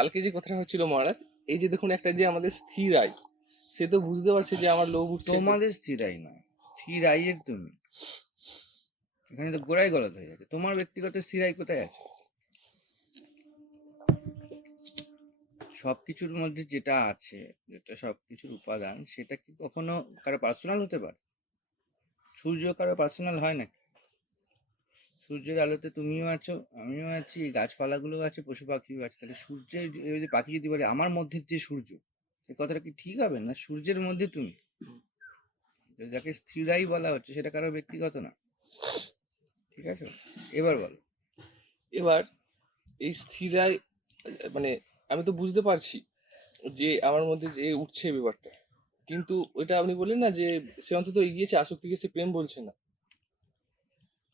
কালকে যে কথাটা হচ্ছিল মহারাজ, এই যে দেখুন একটা যে আমাদের স্থির আয় সে তো বুঝতে পারছে যে আমার লোভ উঠছে। তোমাদের স্থিরাই নয় স্থিরাইয়ের তুমি। এখানে তো গোড়াই গলত হয়ে যাচ্ছে। তোমার ব্যক্তিগত স্থির আয় কোথায় আছে? সবকিছুর মধ্যে যেটা আছে, যেটা সবকিছুর উপাদান, সেটা কি কখনো কারও পার্সোনাল হতে পারে? সূর্য কারও পার্সোনাল হয় না সূর্যের আলোতে তুমিও আছো আমিও আছি গাছপালাগুলো আছে পশু পাখিও আছে। তাহলে সূর্যের যদি পাখি যদি বলে আমার মধ্যে যে সূর্য সে কথাটা কি ঠিক হবে না? সূর্যের মধ্যে তুমি? যাকে স্থিরাই বলা হচ্ছে সেটা কারও ব্যক্তিগত না। ঠিক আছে? এবার বল। এবার এই স্থিরায় মানে আমি তো বুঝতে পারছি যে আমার মধ্যে যে উঠছে ব্যাপারটা। কিন্তু ওইটা আপনি বললেন না যে সে অন্তত এগিয়েছে আসক্তিকে সে প্রেম বলছে না।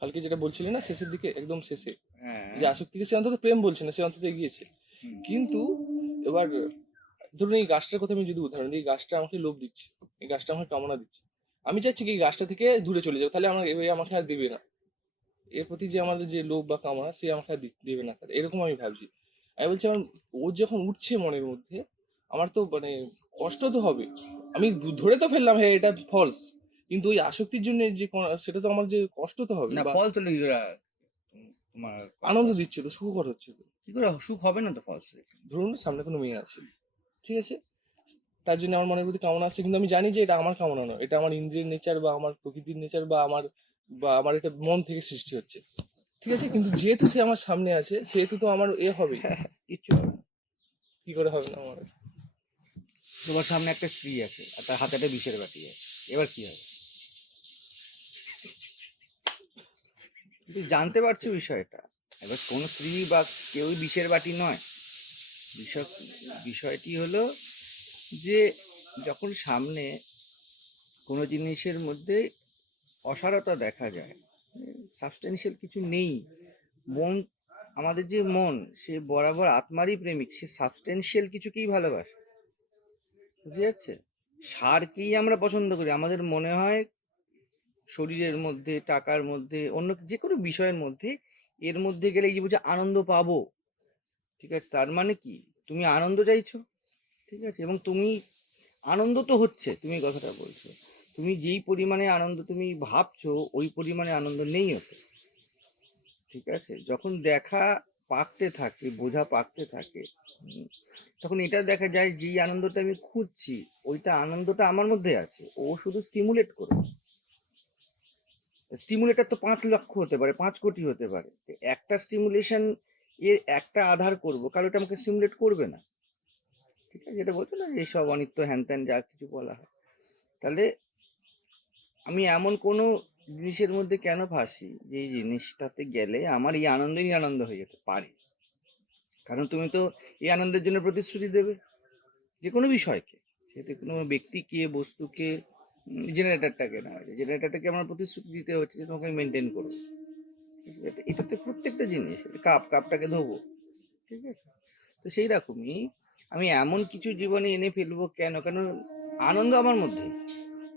কালকে যেটা বলছিলেন না শেষের দিকে একদম শেষে হ্যাঁ। যে আসক্তিকে সে অন্তত প্রেম বলছে না সে অন্তত এগিয়েছে। কিন্তু এবার ধরুন এই গাছটার কথা আমি যদি উদাহরণ দিই গাছটা আমাকে লোভ দিচ্ছে এই গাছটা আমাকে কামনা দিচ্ছে। আমি চাচ্ছি কি এই গাছটা থেকে দূরে চলে যাব তাহলে আমার এ আমাকে আর দেবে না। এর প্রতি যে আমাদের যে লোভ বা কামনা সে আমাকে আর দেবে না তাহলে। এরকম আমি ভাবছি। আমি বলছি আমার ও যখন উঠছে মনের মধ্যে আমার তো মানে কষ্ট তো হবে। আমি ধরে তো ফেললাম হ্যাঁ এটা ফলস কিন্তু ওই আসক্তির জন্য যে সেটা তো আমার যে কষ্ট তো হবে না বা ফল তো তোমার আনন্দ দিচ্ছে তো সুখকর হচ্ছে তো। কি করে সুখ হবে না তো ফলস ধরুন সামনে কোনো মেয়ে আছে ঠিক আছে? তার জন্য আমার মনের প্রতি কামনা আছে কিন্তু আমি জানি যে এটা আমার কামনা নয়। এটা আমার ইন্দ্রিয়ের নেচার বা আমার প্রকৃতির নেচার বা আমার বা আমার এটা মন থেকে সৃষ্টি হচ্ছে ঠিক আছে? কিন্তু যেহেতু সে আমার সামনে আছে সেহেতু তো আমার এ হবে। কিচ্ছু হবে না। কি করে হবে না আমার? তোমার সামনে একটা স্ত্রী আছে আর তার হাতে একটা বিষের বাটি আছে। এবার কি হবে? কিন্তু জানতে পারছ বিষয়টা। এবার কোন স্ত্রী বা কেউই বিষের বাটি নয়। বিষয়, বিষয়টি হলো যে যখন সামনে কোনো জিনিসের মধ্যে অসারতা দেখা যায় সাবস্টেন্সিয়াল কিছু নেই, মন, আমাদের যে মন, সে বরাবর আত্মারই প্রেমিক, সে সাবস্টেন্সিয়াল কিছুকেই ভালোবাসে। বুঝে যাচ্ছে? সারকেই আমরা পছন্দ করি। আমাদের মনে হয় শরীরের মধ্যে, টাকার মধ্যে, অন্য যে কোনো বিষয়ের মধ্যে, এর মধ্যে গেলে এই যে বুঝে আনন্দ পাবো। ঠিক আছে? তার মানে কি? তুমি আনন্দ চাইছো। ঠিক আছে? এবং তুমি আনন্দ তো হচ্ছে, তুমি কথাটা বলছো। তুমি যেই পরিমাণে আনন্দ তুমি ভাবছ, ওই পরিমাণে আনন্দ নেই ওতে। ঠিক আছে? যখন দেখা পাকতে থাকে, বোঝা পাকতে থাকে তখন এটা দেখা যায় যেই আনন্দটা আমি খুঁজছি, ওইটা আনন্দটা আমার মধ্যে আছে। ও শুধু স্টিমুলেট করে স্টিমুলেটার তো পাঁচ লক্ষ হতে পারে, পাঁচ কোটি হতে পারে। একটা স্টিমুলেশন এর একটা আধার করব, কারণ ওটা আমাকে স্টিমুলেট করবে না। ঠিক আছে? যেটা বলছো না এইসব অনিত্য, হ্যান ত্যান, যা কিছু বলা হয়। তাহলে আমি এমন কোনো জিনিসের মধ্যে কেন ফাঁসি? যে এই জিনিসটাতে গেলে আমার এই আনন্দই আনন্দ হয়ে যেতে পারে। কারণ তুমি তো এই আনন্দের জন্য প্রতিশ্রুতি দেবে। যে কোনো বিষয়কে সেটা কোনো ব্যক্তিকে, বস্তুকে জেনারেটারটাকে না জেনারেটারটাকে আমার প্রতিশ্রুতি দিতে হচ্ছে যে তোমাকে মেনটেন করব ঠিক আছে? এটাতে প্রত্যেকটা জিনিস কাপ কাপটাকে ধোবো। ঠিক আছে? তো সেই রকমই আমি এমন কিছু জীবনে এনে ফেলব কেন? কেন আনন্দ আমার মধ্যে।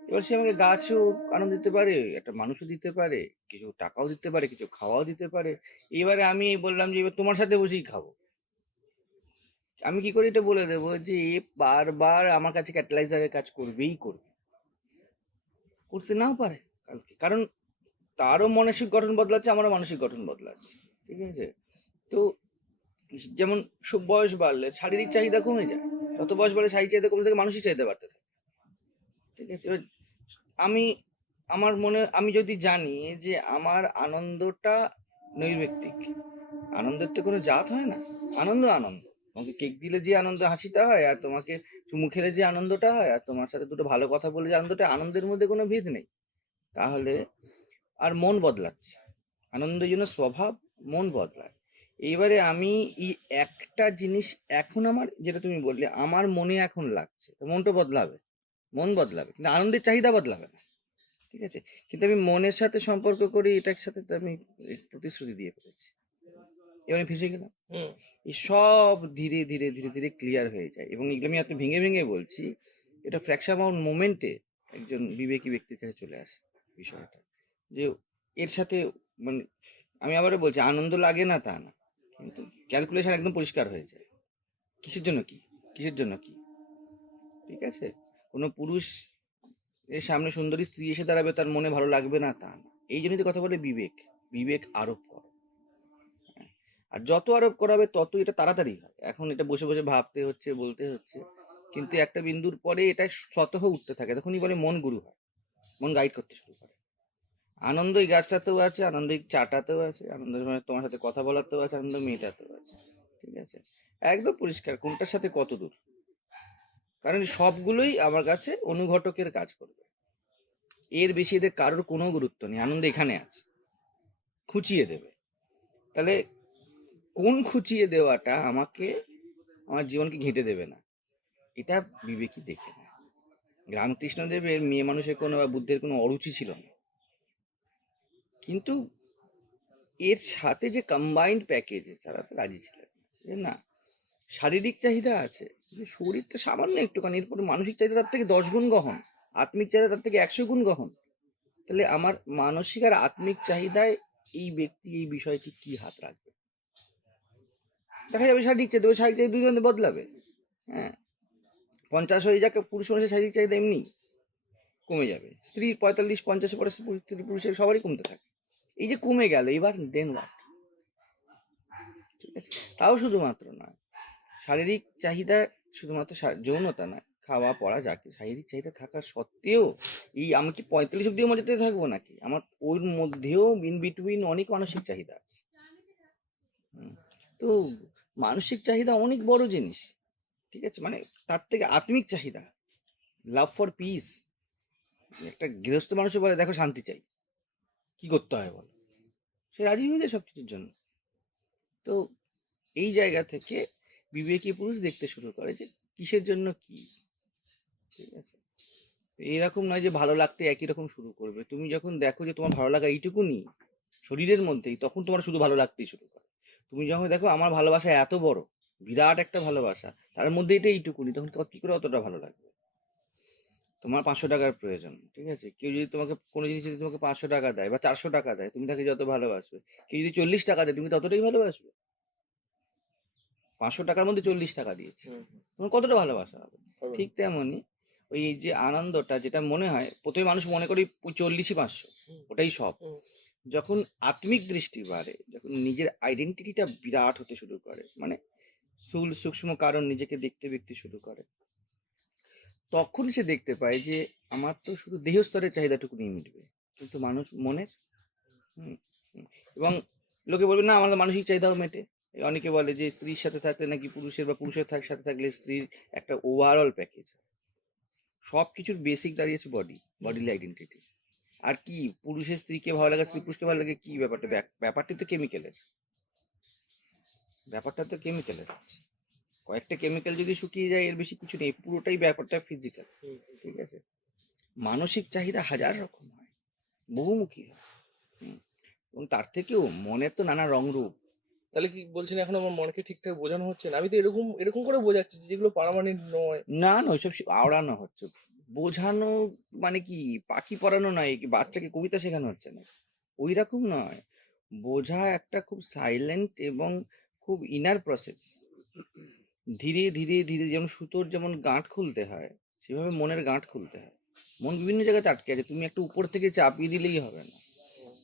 এবার সে আমাকে গাছও আনন্দ দিতে পারে, একটা মানুষও দিতে পারে, কিছু টাকাও দিতে পারে, কিছু খাওয়াও দিতে পারে। এবারে আমি বললাম যে এবার তোমার সাথে বসেই খাব। আমি কি করে এটা বলে দেবো? যে বারবার আমার কাছে ক্যাটালাইজারের কাজ করবেই করবে। করতে নাও পারে। কারণ তারও মানসিক গঠন বদলাচ্ছে, আমারও মানসিক গঠন বদলাচ্ছে। ঠিক আছে? তো যেমন সব বয়স বাড়লে শারীরিক চাহিদা কমে যায়। যত বয়স বাড়লে শারীরিক চাহিদা কমে থাকে, মানসিক চাহিদা বাড়তে থাকে। ঠিক আছে? আমি, আমার মনে, আমি যদি জানি যে আমার আনন্দটা নৈর্ব্যক্তিক, আনন্দের তো কোনো জাত হয় না। আনন্দ আনন্দ। তোমাকে কেক দিলে যে আনন্দ হাসিটা হয় আর তোমাকে চুমু যে আনন্দটা হয় আর তোমার সাথে দুটো ভালো কথা বলে যে আনন্দটা, আনন্দের মধ্যে কোনো ভেদ নেই। তাহলে আর মন বদলাচ্ছে। আনন্দের জন্য স্বভাব মন বদলায়। এইবারে আমি এই একটা জিনিস এখন আমার, যেটা তুমি বললে, আমার মনে এখন লাগছে। মনটা বদলাবে। মন বদলাবে। কিন্তু আনন্দের চাহিদা বদলাবে না। ঠিক আছে? কিন্তু আমি মনের সাথে সম্পর্ক করি, এটার সাথে আমি প্রতিশ্রুতি দিয়ে ফেলেছি এবার ফেসে গেলাম। এই সব ধীরে ধীরে ধীরে ধীরে ক্লিয়ার হয়ে যায়। এবং এগুলো আমি এত ভেঙে ভেঙে বলছি, এটা ফ্র্যাকশন অ্যামাউন্ট মোমেন্টে একজন বিবেকী ব্যক্তির কাছে চলে আসে বিষয়টা। যে এর সাথে মানে আমি আবারও বলছি, আনন্দ লাগে না তা না, কিন্তু ক্যালকুলেশন একদম পরিষ্কার হয়ে যায়। কিসের জন্য কি? কিসের জন্য কি? ঠিক আছে? কোনো পুরুষ এর সামনে সুন্দরী স্ত্রী এসে দাঁড়াবে, তার মনে ভালো লাগবে না তা না। এই জন্যই কথা বলে বিবেক। বিবেক আরোপ কর। আর যত আরোপ করাবে তত এটা তাড়াতাড়ি হয়। এখন এটা বসে বসে ভাবতে হচ্ছে, বলতে হচ্ছে। কিন্তু একটা বিন্দুর পরে এটা স্বতঃ উঠতে থাকে। তখনই বলে মন গুরু হয়। মন গাইড করতে শুরু করে। আনন্দ এই গাছটাতেও আছে আনন্দ এই চাটাতেও আছে, আনন্দ তোমার সাথে কথা বলাতেও আছে, আনন্দ মেয়েটাতেও আছে। ঠিক আছে? একদম পরিষ্কার, কোনটার সাথে কত দূর? কারণ সবগুলোই আমার কাছে অনুঘটকের কাজ করবে। এর বেশি এদের কারোর কোনো গুরুত্ব নেই। আনন্দ এখানে আছে। খুঁচিয়ে দেবে। তাহলে কোন খুঁচিয়ে দেওয়াটা আমাকে, আমার জীবনকে ঘেঁটে দেবে না। এটা বিবেকী দেখে না রামকৃষ্ণদেবের মেয়ে মানুষের কোনো বা বুদ্ধের কোনো অরুচি ছিল না। কিন্তু এর সাথে যে কম্বাইন্ড প্যাকেজ তারা তো রাজি ছিলেন। যে না, শারীরিক চাহিদা আছে, কিন্তু শরীরটা সামান্য একটুখানি, এরপরে মানসিক চাহিদা তার থেকে দশ গুণ গহন, আত্মিক চাহিদা তার থেকে একশো গুণ গহন। তাহলে আমার মানসিক আর আত্মিক চাহিদায় এই ব্যক্তি, এই বিষয়টি কি হাত রাখবে? দেখা যাবে শারীরিক চাহিদা শারীরিক চাহিদা দুজনে বদলাবে। হ্যাঁ। পঞ্চাশ হয়ে যাকে, পুরুষ মানুষের শারীরিক চাহিদা এমনি কমে যাবে। স্ত্রী পঁয়তাল্লিশ, পঞ্চাশ পরে স্ত্রী পুরুষের সবারই কমতে থাকে। এই যে কমে গেল, এবার দেন হোয়াট ঠিক আছে? তাও শুধুমাত্র নয়। শারীরিক চাহিদা শুধুমাত্র যৌনতা নয়, খাওয়া, পড়া যাকে শারীরিক চাহিদা থাকা সত্ত্বেও এই আমি কি পঁয়তাল্লিশ অব্দি মজাতে থাকব নাকি? আমার ওর মধ্যেও ইন বিটুইন অনেক মানসিক চাহিদা আছে। তো মানসিক চাহিদা অনেক বড় জিনিস, ঠিক আছে? মানে তার থেকে আত্মিক চাহিদা লাভ ফর পিস একটা গৃহস্থ মানুষও বলে, দেখো, শান্তি চাই। কি করতে হয় বলো? সে রাজি হয়ে যায় সব কিছুর জন্য। তো এই জায়গা থেকে বিবেকী পুরুষ দেখতে শুরু করে যে, কিসের জন্য কি? ঠিক আছে? এইরকম নয় যে ভালো লাগতে একই রকম শুরু করবে। তুমি যখন দেখো যে তোমার ভালো লাগা এইটুকুনি, শরীরের মধ্যেই, তখন তোমার শুধু ভালো লাগতেই শুরু করে তুমি যখন দেখো আমার ভালোবাসা এত বড় বিরাট একটা ভালোবাসা তার মধ্যে এটা এইটুকুনি তখন কি করে অতটা ভালো লাগবে? তোমার পাঁচশো টাকার প্রয়োজন ঠিক আছে? কেউ যদি তোমাকে কোনো জিনিস যদি তোমাকে পাঁচশো টাকা দেয় বা চারশো টাকা দেয় তুমি তাকে যত ভালোবাসবে কেউ যদি চল্লিশ টাকা দেয় তুমি ততটাই ভালোবাসবে? পাঁচশো টাকার মধ্যে চল্লিশ টাকা দিয়েছে। তোমার কতটা ভালোবাসা হবে? ঠিক তেমনই ওই যে আনন্দটা যেটা মনে হয় প্রথমে মানুষ মনে করি চল্লিশই পাঁচশো ওটাই সব। যখন আত্মিক দৃষ্টি বাড়ে যখন নিজের আইডেন্টিটিটা বিরাট হতে শুরু করে মানে স্থূল সূক্ষ্ম কারণ নিজেকে দেখতে দেখতে শুরু করে তখন সে দেখতে পায় যে আমার তো শুধু দেহস্তরের চাহিদাটুকু নিয়ে মিটবে কিন্তু মানুষ মনের। এবং লোকে বলবে না আমাদের মানসিক চাহিদাও মেটে। অনেকে বলে যে স্ত্রীর সাথে থাকলে নাকি পুরুষের বা পুরুষের সাথে থাকলে স্ত্রীর একটা ওভারঅল প্যাকেজ সব কিছুর বেসিক দাঁড়িয়েছে বডি বডিলি আইডেন্টিটি আর কি পুরুষের স্ত্রীকে ভালো লাগে স্ত্রী পুরুষকে ভালো লাগে কি ব্যাপারটা? ব্যাপ- ব্যাপারটা তো কেমিক্যালের ব্যাপারটা তো কেমিক্যালের কয়েকটা কেমিক্যাল যদি শুকিয়ে যায় এর বেশি কিছু নেই পুরোটাই ব্যাপারটা ফিজিক্যাল ঠিক আছে? মানসিক চাহিদা হাজার রকম হয় বহুমুখী হয়। হুম। এবং তার থেকেও মনের তো নানা রং রূপ। তাহলে কি বলছেন এখন আমার মনকে ঠিকঠাক বোঝানো হচ্ছে না? আমি তো এরকম এরকম করে বোঝাচ্ছি যে যেগুলো পারমানেন্ট নয়। না না ওইসব আওড়ানো হচ্ছে। বোঝানো মানে কি? পাখি পড়ানো নয়, কি বাচ্চাকে কবিতা শেখানো হচ্ছে না। ওই রকম নয়। বোঝা একটা খুব সাইলেন্ট এবং খুব ইনার প্রসেস ধীরে ধীরে ধীরে যেমন সুতোর যেমন গাঁট খুলতে হয়, সেভাবে মনের গাঁট খুলতে হয়। মন বিভিন্ন জায়গায় আটকে আছে। তুমি একটু উপর থেকে চাপিয়ে দিলেই হবে না।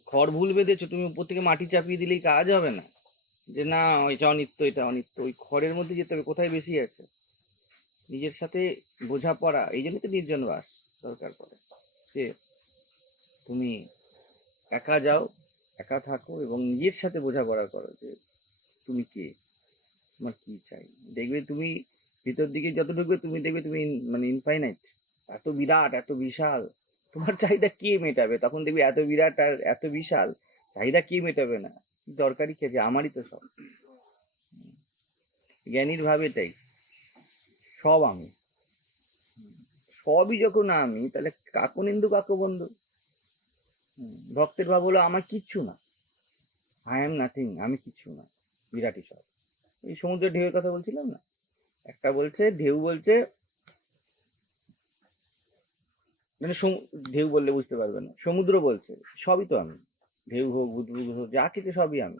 খড় ভুল বেঁধেছো, তুমি উপর থেকে মাটি চাপিয়ে দিলেই কাজ হবে না। যে না এটা অনিত্য এটা অনিত্য। ওই খড়ের মধ্যে যেতে হবে, কোথায় বেশি আছে? নিজের সাথে বোঝাপড়া, এই জন্য তো নির্জন বাস দরকার পড়ে যে তুমি একা যাও, একা থাকো এবং নিজের সাথে বোঝাপড়া করো যে তুমি কে, তোমার কি চাই। দেখবে তুমি ভিতর দিকে যত ঢুকবে তুমি দেখবে তুমি মানে ইনফাইনাইট এত বিরাট, এত বিশাল, তোমার চাহিদা কে মেটাবে? তখন দেখবে এত বিরাট আর এত বিশাল, চাহিদা কে মেটাবে না? কি দরকারি কে যে আমারই তো সব। জ্ঞানীর ভাব এটাই সব আমি। সবই যখন আমি, তাহলে কাকু নিন্দু, কাকু বন্ধু? ভক্তের ভাব হলো আমার কিচ্ছু না। আই এম নাথিং আমি কিচ্ছু না, বিরাটই সব। এই সমুদ্রের ঢেউয়ের কথা বলছিলাম না? একটা বলছে, ঢেউ বলছে মানে ঢেউ বললে বুঝতে পারবে না, সমুদ্র বলছে, সবই তো আমি। ঢেউ হোক বুদবুদ হোক, যা কিছু সবই আমি।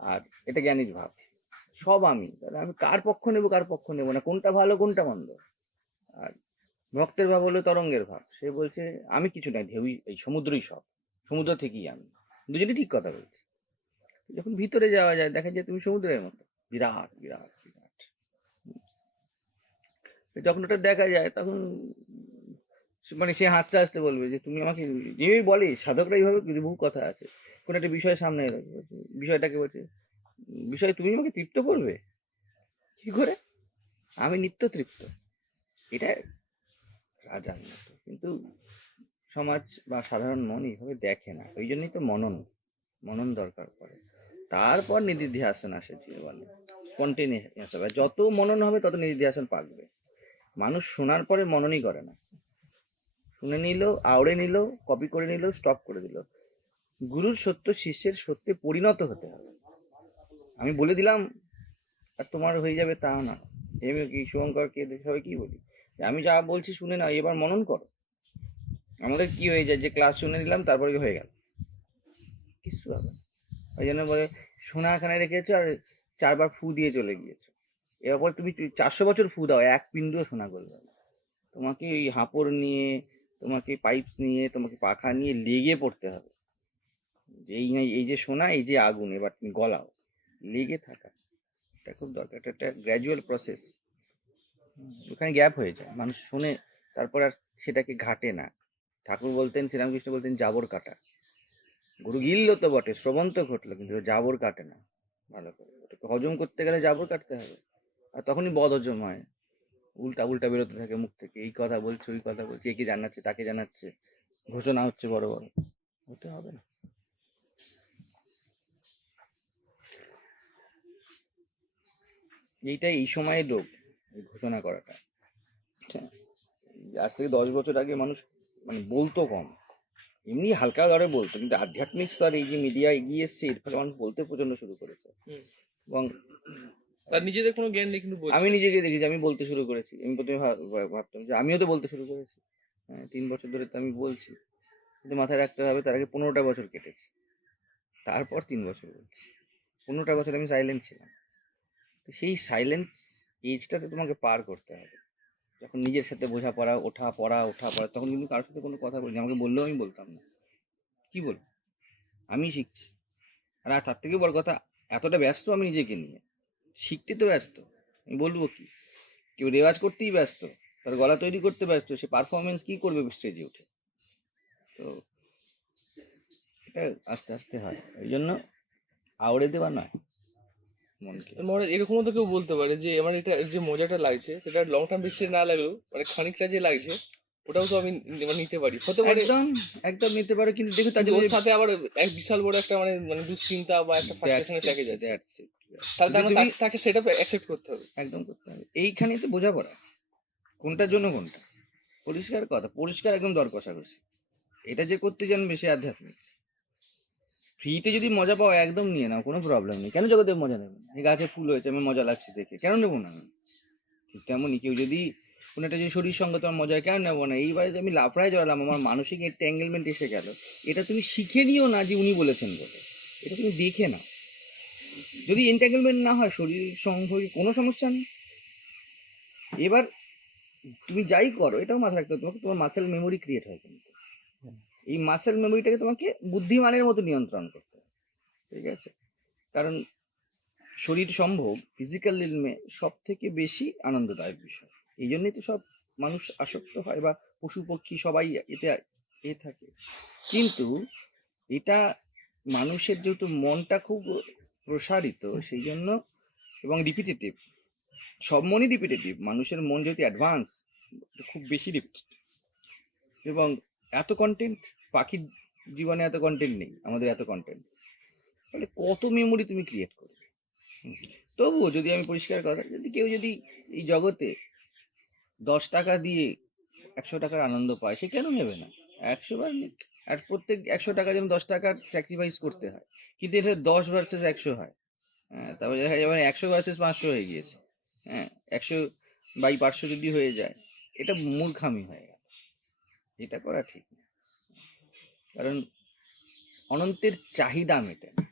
আর এটা জ্ঞানীর ভাব। সব আমি। তাহলে আমি কার পক্ষ নেব, কার পক্ষ নেব না? কোনটা ভালো, কোনটা মন্দ? আর ভক্তের ভাব হলো তরঙ্গের ভাব। সে বলছে, আমি কিছু নাই ঢেউই, এই সমুদ্রই সব। সমুদ্র থেকেই আমি। দুজনেই ঠিক কথা বলছি। যখন ভিতরে যাওয়া যায়, দেখা যায় তুমি সমুদ্রের মতো। বিরাট বিরাট বিরাট। যখন ওটা দেখা যায়, তখন মানে সে হাসতে হাসতে বলবে যে, তুমি আমাকে যেভাবে বলে, সাধকরা এইভাবে বহু কথা আছে। কোন একটা বিষয় সামনে বিষয়টাকে বলছে বিষয় তুমি আমাকে তৃপ্ত করবে? কি করে? আমি নিত্য তৃপ্ত। এটা রাজার মতো। কিন্তু সমাজ বা সাধারণ মন এইভাবে দেখে না। ওই জন্যই তো মনন মনন দরকার পড়ে। তারপর নিধিধ্যাসন আসে স্পন্টেনিয়াস হবে। যত মনন হবে, তত নিধিধ্যাসন পাকবে। মানুষ শোনার পরে মননই করে না। শুনে নিল, আওড়ে নিল কপি করে নিল স্টপ করে দিল। গুরুর সত্য, শিষ্যের সত্যে পরিণত হতে হবে। আমি বলে দিলাম, আর তোমার হয়ে যাবে তা না। এমনি কি শুভঙ্কর, কে সবাই কি বলি? আমি যা বলছি শুনে না এবার মনন করো। আমাদের কি হয়ে যায়? যে ক্লাস শুনে নিলাম, তারপরে হয়ে গেল। কিছু হবে। ওই জন্য বলে সোনা এখানে রেখেছো আর চারবার ফু দিয়ে চলে গিয়েছো। এরপর তুমি চারশো বছর ফু দাও, এক পিণ্ড সোনা করবে। তোমাকে ওই হাঁপড় নিয়ে, তোমাকে পাইপ নিয়ে, তোমাকে পাখা নিয়ে লেগে পড়তে হবে। যে এই যে সোনা, এই যে আগুন, এবার গলাও। লেগে থাকা, এটা খুব দরকার। এটা একটা গ্র্যাজুয়াল প্রসেস ওখানে গ্যাপ হয়ে যায়। মানুষ শুনে তারপর আর সেটাকে ঘাটে না। ঠাকুর বলতেন, শ্রীরামকৃষ্ণ বলতেন, জাবর কাটা। গুরু গিললো তো বটে, শ্রবণ তো ঘটলো, কিন্তু জাবর কাটে না। ভালো করে। ওটাকে হজম করতে গেলে জাবর কাটতে হবে। আর তখনই বদ হজম হয়। উল্টা উল্টা বেরোতে থাকে মুখ থেকে। এই কথা বলছে, ওই কথা বলছে একে জানাচ্ছে, তাকে জানাচ্ছে। ঘোষণা হচ্ছে বড় বড়। হতে হবে না। এইটাই এই সময়ে লোক এই ঘোষণা করাটা। হ্যাঁ, এই আজ থেকে দশ বছর আগে মানুষ মানে বলতো কম। এমনি হালকা দরে বলতো কিন্তু আধ্যাত্মিক স্তরে এই যে মিডিয়া এগিয়ে এসছে এর ফলে মানুষ বলতে প্রচণ্ড শুরু করেছে। এবং তার নিজেদের কোনো জ্ঞান নেই কিন্তু আমি নিজেকে দেখেছি আমি বলতে শুরু করেছি। আমি প্রথমে ভাব- ভাব- ভাবতাম যে আমিও তো বলতে শুরু করেছি। হ্যাঁ তিন বছর ধরে তো আমি বলছি। কিন্তু মাথায় রাখতে হবে তার আগে পনেরোটা বছর কেটেছে। তারপর তিন বছর বলছি। পনেরোটা বছর আমি সাইলেন্ট ছিলাম। তো সেই সাইলেন্স এজটাতে তোমাকে পার করতে হবে। যখন নিজের সাথে বোঝাপড়া ওঠা পড়া ওঠা পড়া তখন কিন্তু কারোর সাথে কোনো কথা বলি আমাকে বললেও আমি বলতাম না। কি বলব? আমি শিখছি। আর তার থেকে বড় কথা, এতটা ব্যস্ত আমি নিজেকে নিয়ে। শিখতে তো ব্যস্ত। আমি বলব কি? কেউ রেওয়াজ করতেই ব্যস্ত। তার গলা তৈরি করতে ব্যস্ত। সে পারফরমেন্স কি করবে স্টেজে উঠে? তো এটা আস্তে আস্তে হয়। ওই জন্য, আওড়ে দেওয়া নয়। মনে এরকমও তো কেউ বলতে পারে যে আমার এটা যে মজাটা লাগছে সেটা লং টার্ম বেসিসে না লাগলেও মানে খানিকটা যে লাগছে ওটাও তো আমি মানে নিতে পারি। হতে পারে একদম একদম নিতে পারো কিন্তু দেখো তার ওর সাথে আবার এক বিশাল বড় একটা মানে মানে দুশ্চিন্তা বা একটা ফ্রাস্ট্রেশনের প্যাকেজ আছে। তাহলে তার মানে তাকে- তাকে সেটা অ্যাকসেপ্ট করতে হবে। একদম করতে হবে। এইখানেই তো বোঝাপড়া। কোনটার জন্য কোনটা? পরিষ্কার কথা পরিষ্কার একদম দর কষাকষি এটা যে করতে জানবে সে আধ্যাত্মিক। ফ্রিতে যদি মজা পাও, একদম নিয়ে নাও, কোনো প্রবলেম নেই। কেন জগতে মজা নেবে এই গাছে ফুল হয়েছে, আমি মজা লাগছে দেখে। কেন নেব না আমি? ঠিক তেমনই কেউ যদি, কোনো একটা যদি শরীর সঙ্গে তোমার মজা কেন নেব না? এইবারে যে আমি লাফড়ায় জড়ালাম, আমার মানসিক একটা অ্যাঙ্গেলমেন্ট এসে গেল। এটা তুমি শিখে নিও না যে উনি বলেছেন বলে। এটা তুমি দেখে নাও। যদি এন্টাঙ্গেলমেন্ট না হয়, শরীর সঙ্গে কোনো সমস্যা নেই। এবার তুমি যাই করো, এটাও মাথায় রাখতে হবে, তোমাকে তোমার মাসেল মেমোরি ক্রিয়েট হয় কিন্তু। এই মাসেল মেমোরিটাকে তোমাকে বুদ্ধিমানের মতো নিয়ন্ত্রণ করতে হবে, ঠিক আছে? কারণ শরীর সম্ভব ফিজিক্যাল ইলমে সব থেকে বেশি আনন্দদায়ক বিষয়। এই জন্যই তো সব মানুষ আসক্ত হয় বা পশু পক্ষী সবাই এতে এ থাকে। কিন্তু এটা মানুষের যেহেতু মনটা খুব প্রসারিত, সেই জন্য এবং রিপিটেটিভ সব মনই রিপিটেটিভ মানুষের মন যেহেতু অ্যাডভান্স খুব বেশি রিপিটেটিভ এবং এত কন্টেন্ট পাখির জীবনে এত কন্টেন্ট নেই, আমাদের এত কন্টেন্ট তাহলে কত মেমোরি তুমি ক্রিয়েট করবে? তবুও যদি আমি পরিষ্কার কথা, যদি কেউ যদি এই জগতে দশ টাকা দিয়ে একশো টাকার আনন্দ পায়, সে কেন নেবে না? একশো বার। আর প্রত্যেক একশো টাকা যেমন দশ টাকার স্যাক্রিফাইস করতে হয়, কিন্তু এটা দশ ভার্সেস একশো হয়। হ্যাঁ তারপরে দেখা যাবে একশো ভার্সেস পাঁচশো হয়ে গিয়েছে। হ্যাঁ একশো বাই পাঁচশো যদি হয়ে যায়, এটা মূর্খামি হয়ে গেল। এটা করা ঠিক কারণ অনন্তের চাহিদা মেটে না।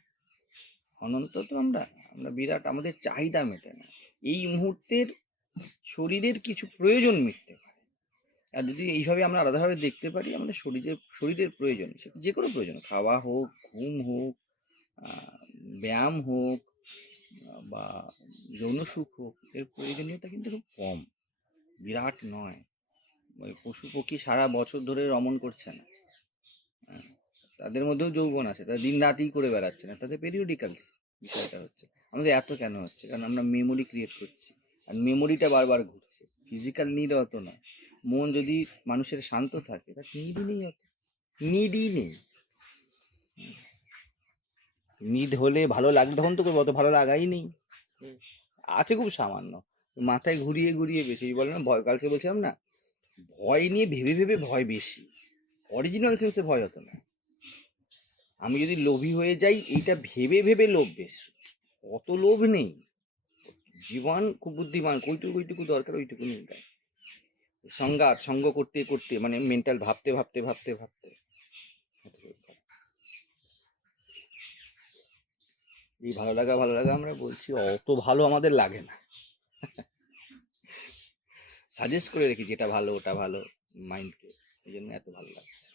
অনন্ত তো আমরা আমরা বিরাট, আমাদের চাহিদা মেটে না। এই মুহূর্তের শরীরের কিছু প্রয়োজন মিটতে পারে। আর যদি এইভাবে আমরা আলাদাভাবে দেখতে পারি, আমাদের শরীরের শরীরের প্রয়োজন যে কোনো প্রয়োজন, খাওয়া হোক, ঘুম হোক ব্যায়াম হোক, বা যৌন সুখ হোক, এর প্রয়োজনীয়তা কিন্তু খুব কম। বিরাট নয়। পশু পক্ষী সারা বছর ধরে রমণ করছে না। তাদের মধ্যেও যৌবন আছে তারা দিন রাতই করে বেড়াচ্ছে না তাদের পেরিওডিক্যালস বিষয়টা হচ্ছে। আমাদের এত কেন হচ্ছে? কারণ আমরা মেমোরি ক্রিয়েট করছি আর মেমোরিটা বারবার ঘুরছে। ফিজিক্যাল নিড অত না মন যদি মানুষের শান্ত থাকে তার নিডই নেই অত। নিডই নেই। নিড হলে ভালো লাগলে তখন তো অত ভালো লাগাই নেই। আছে খুব সামান্য। মাথায় ঘুরিয়ে ঘুরিয়ে বেশি বলে না ভয় কালকে বলছিলাম না ভয় নিয়ে ভেবে ভেবে ভয় বেশি। অরিজিনাল সেন্সে ভয় হতো না। আমি যদি লোভী হয়ে যাই, এইটা ভেবে ভেবে লোভ বেশি। অত লোভ নেই। জীবন খুব বুদ্ধিমান, কইটুকু ওইটুকু দরকার, ওইটুকু নিয়ে দেয় সংঘাত, সঙ্গ করতে করতে মানে মেন্টাল ভাবতে ভাবতে ভাবতে ভাবতে। এই ভালো লাগা ভালো লাগা আমরা বলছি, অত ভালো আমাদের লাগে না। সাজেস্ট করে রেখেছি, এটা ভালো, ওটা ভালো মাইন্ডকে এই জন্য এত ভালো লাগছে।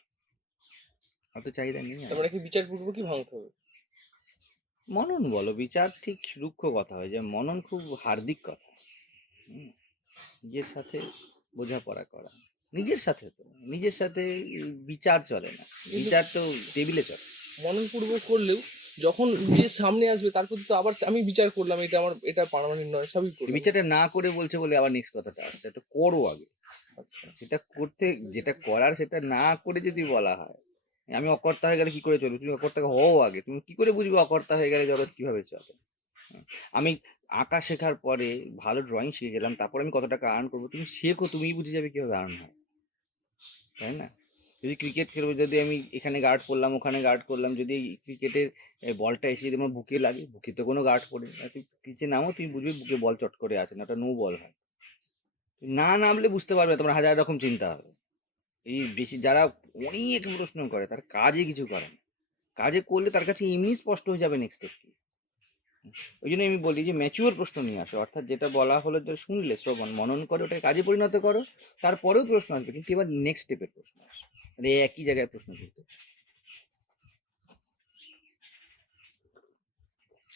অত চাহিদা নেই আর। তার মানে কি বিচারপূর্বকই ভাঙতে হবে? মনন বলো বিচার ঠিক রুক্ষ কথা হয় যে মনন খুব হার্দিক কথা। নিজের সাথে বোঝাপড়া করা। নিজের সাথে তো নিজের সাথে বিচার চলে না। বিচার তো টেবিলে চলে। মননপূর্বক করলেও যখন যে সামনে আসবে তার প্রতি তো আবার আমি বিচার করলাম এটা আমার এটা পারমানেন্ট নয় সবই করলাম। বিচারটা না করে বলছে বলে আবার নেক্সট কথাটা আসছে এটা করো আগে। সেটা করতে, যেটা করার সেটা না করে যদি বলা হয়, আমি অকর্তা হয়ে গেলে কি করে চলবে? তুমি অকর্তা হও আগে, তুমি কি করে বুঝবে অকর্তা হয়ে গেলে জগৎ কীভাবে চলে? হ্যাঁ। আমি আঁকা শেখার পরে ভালো ড্রয়িং শিখে গেলাম, তারপর আমি কত টাকা আর্ন করব? তুমি শেখো, তুমিই বুঝে যাবে কীভাবে আর্ন হয়। তাই না? যদি ক্রিকেট খেলব, যদি আমি এখানে গার্ড করলাম, ওখানে গার্ড করলাম, যদি ক্রিকেটের বলটা এসে যদি আমার বুকে লাগে, বুকে তো কোনো গার্ড পড়ে না। তুমি পিছিয়ে নামো, তুমি বুঝবে, বুকে বল চট করে আছে, না ওটা নো বল হয়। না নামলে বুঝতে পারবে, তোমার হাজার রকম চিন্তা হবে। এই বেশি, যারা অনেক প্রশ্ন করে, তার কাজে কিছু করে না। কাজে করলে তার কাছে এমনি স্পষ্ট হয়ে যাবে নেক্সট স্টেপ কি ওই জন্য আমি বলি যে ম্যাচিওর প্রশ্ন নিয়ে আসো। অর্থাৎ যেটা বলা হলো যে, শুনলে শ্রবণ, মনন করো, ওটাকে কাজে পরিণত করো, তারপরেও প্রশ্ন আসবে, কিন্তু এবার নেক্সট স্টেপের প্রশ্ন আসবে। মানে একই জায়গায় প্রশ্ন করতে